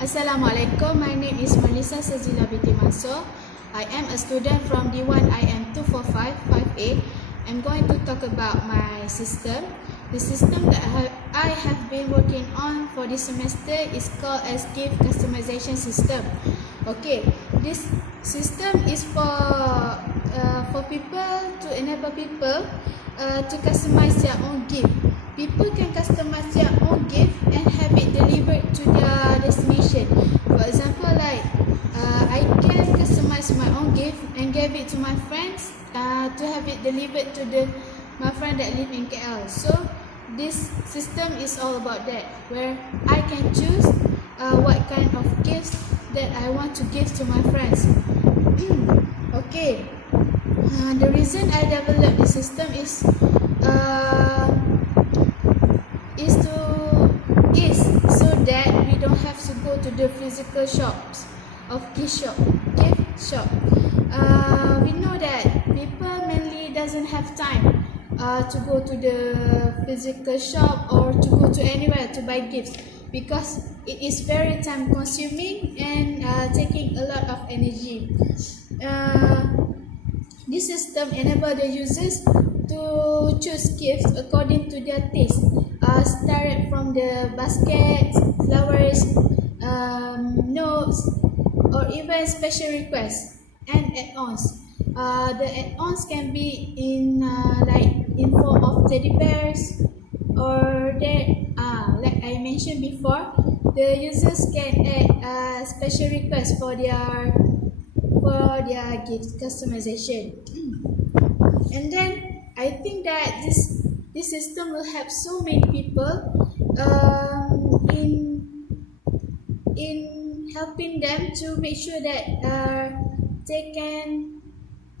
Assalamualaikum, my name is Marlisa Saziela Mansor. I am a student from D1 IM 245-5A. I'm going to talk about my system. The system that I have been working on for this semester is called as gift customization system. Okay, this system is for people to enable people to customize their own gift. People can customize their own gift and have it delivered to their destination. For example, like I can customize my own gift and give it to my friends to have it delivered to my friend that live in KL. So this system is all about that, where I can choose what kind of gifts that I want to give to my friends. Okay, the reason I developed this system is so that we don't have to go to the physical shops of gift shop. We know that people mainly doesn't have time to go to the physical shop or to go to anywhere to buy gifts, because it is very time consuming and taking a lot of energy. This system enables the users to choose gifts according to their taste, started from the baskets, flowers, notes, or even special requests and add-ons. The add-ons can be in form of teddy bears, or like I mentioned before, the users can add special requests for their gift customization. And then I think that this system will help so many people in helping them to make sure that they can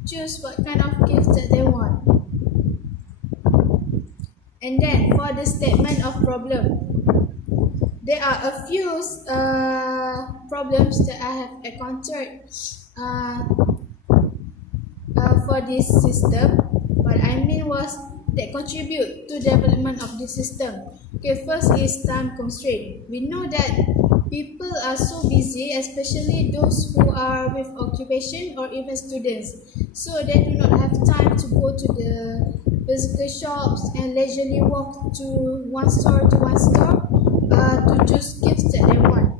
choose what kind of gifts that they want. And then for the statement of problem, there are a few problems that I have encountered for this system. What I mean was that contribute to development of this system. Okay, first is time constraint. We know that people are so busy, especially those who are with occupation or even students, so they do not have time to go to the physical shops and leisurely walk to one store to choose gifts that they want.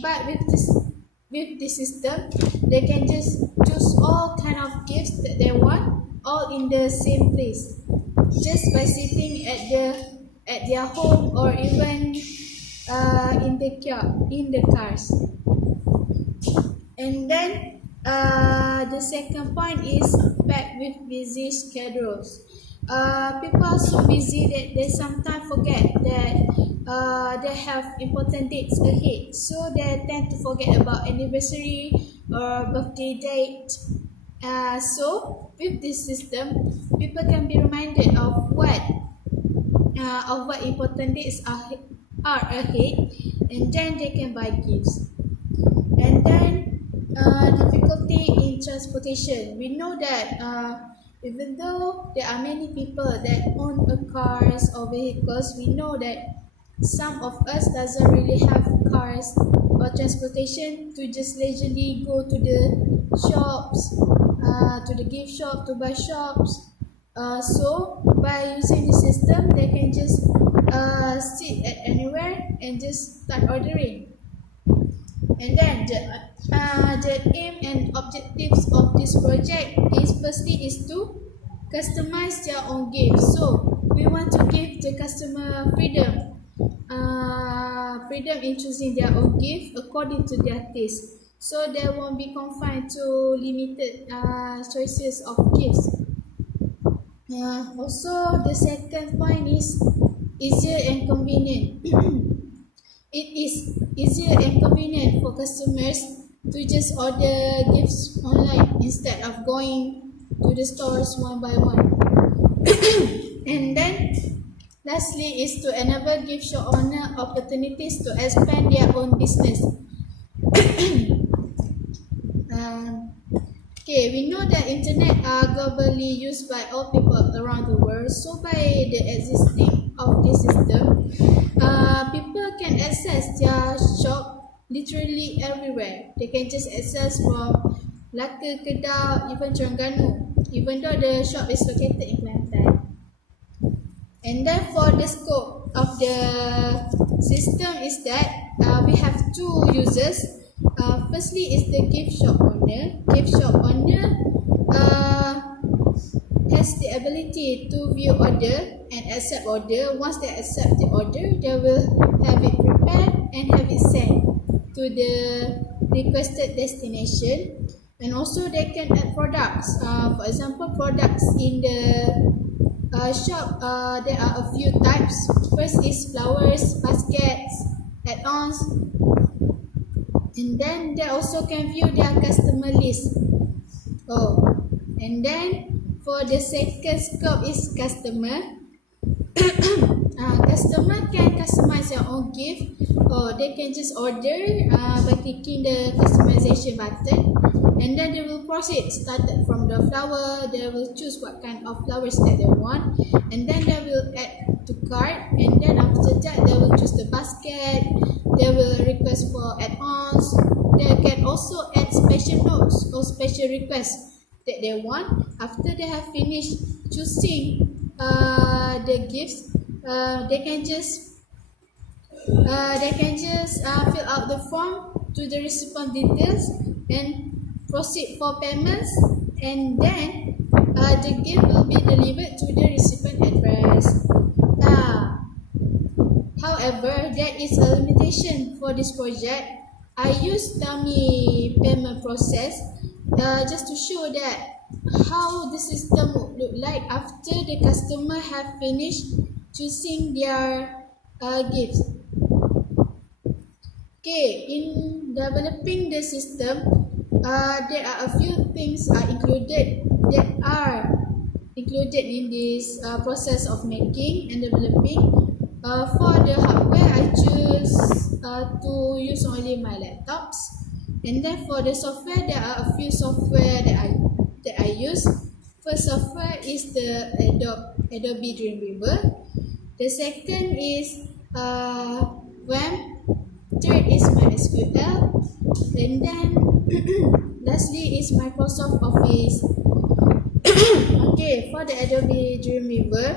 But with this system, they can just choose all kind of gifts that they want, all in the same place, just by sitting at their home or even in the cars. And then the second point is back with busy schedules. People are so busy that they sometimes forget that they have important dates ahead, so they tend to forget about anniversary or birthday date. So with this system, people can be reminded of what important dates are ahead, and then they can buy gifts. And then difficulty in transportation. We know that even though there are many people that own cars or vehicles, we know that some of us doesn't really have cars or transportation to just leisurely go to the shops, to the gift shop, to buy shops. So by using the system, they can just sit at anywhere and just start ordering. And then the aim and objectives of this project is firstly is to customize their own gifts. So we want to give the customer freedom in choosing their own gift according to their taste, so they won't be confined to limited choices of gifts. Also, the second point is easier and convenient. It is easier and convenient for customers to just order gifts online instead of going to the stores one by one. And then lastly is to enable gift shop owner opportunities to expand their own business. Okay, we know that internet are globally used by all people around the world. So by the existing of this system, people can access access their shop literally everywhere. They can just access from Melaka, Kedah, even Terengganu, even though the shop is located in Kelantan. And then for the scope of the system is that we have two users. Firstly is the gift shop owner. Gift shop owner has the ability to view order and accept order. Once they accept the order, they will have it prepared and have it sent to the requested destination. And also they can add products. For example, products in the shop, there are a few types. First is flowers, baskets, add-ons, and then they also can view their customer list. And then for the second scope is customer. Customer can customize their own gift, or they can just order by clicking the customization button, and then they will proceed started from the flower. They will choose what kind of flowers that they want, and then they will add to cart, and then after that they will choose the basket. They will request for add-ons. They can also add special notes or special requests that they want. After they have finished choosing the gifts, they can just fill out the form to the recipient details and proceed for payments, and then the gift will be delivered to the recipient address. However, there is a limitation for this project. I use dummy payment process just to show that how the system would look like after the customer have finished choosing their gifts. Okay, in developing the system, there are a few things included in this process of making and developing. For the hardware, I choose to use only my laptops, and then for the software, there are a few software that I use. First software is the Adobe Dreamweaver. The second is WAM. Third is MySQL, and then lastly is Microsoft Office. Okay, for the Adobe Dreamweaver,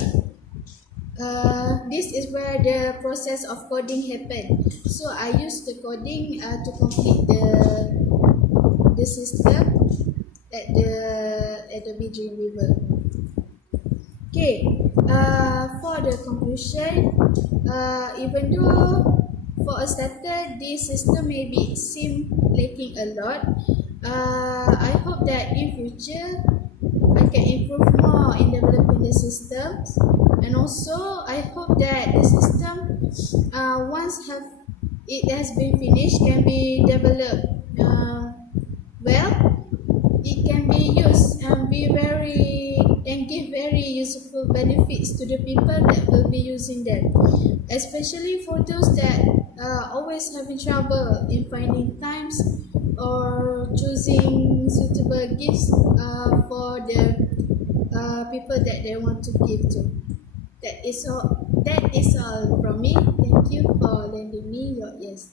this is where the process of coding happens. So I use the coding to complete the system at the Adobe Dreamweaver. Okay, for the conclusion, even though for a starter this system maybe seem lacking a lot, I hope that in future I can improve more in developing the systems, and also I hope that the system once it has been finished can be developed well. It can be used and give very useful benefits to the people that will be using them, especially for those that always having trouble in finding times or choosing suitable gifts for the people that they want to give to. That is all from me. Thank you for lending me your ears.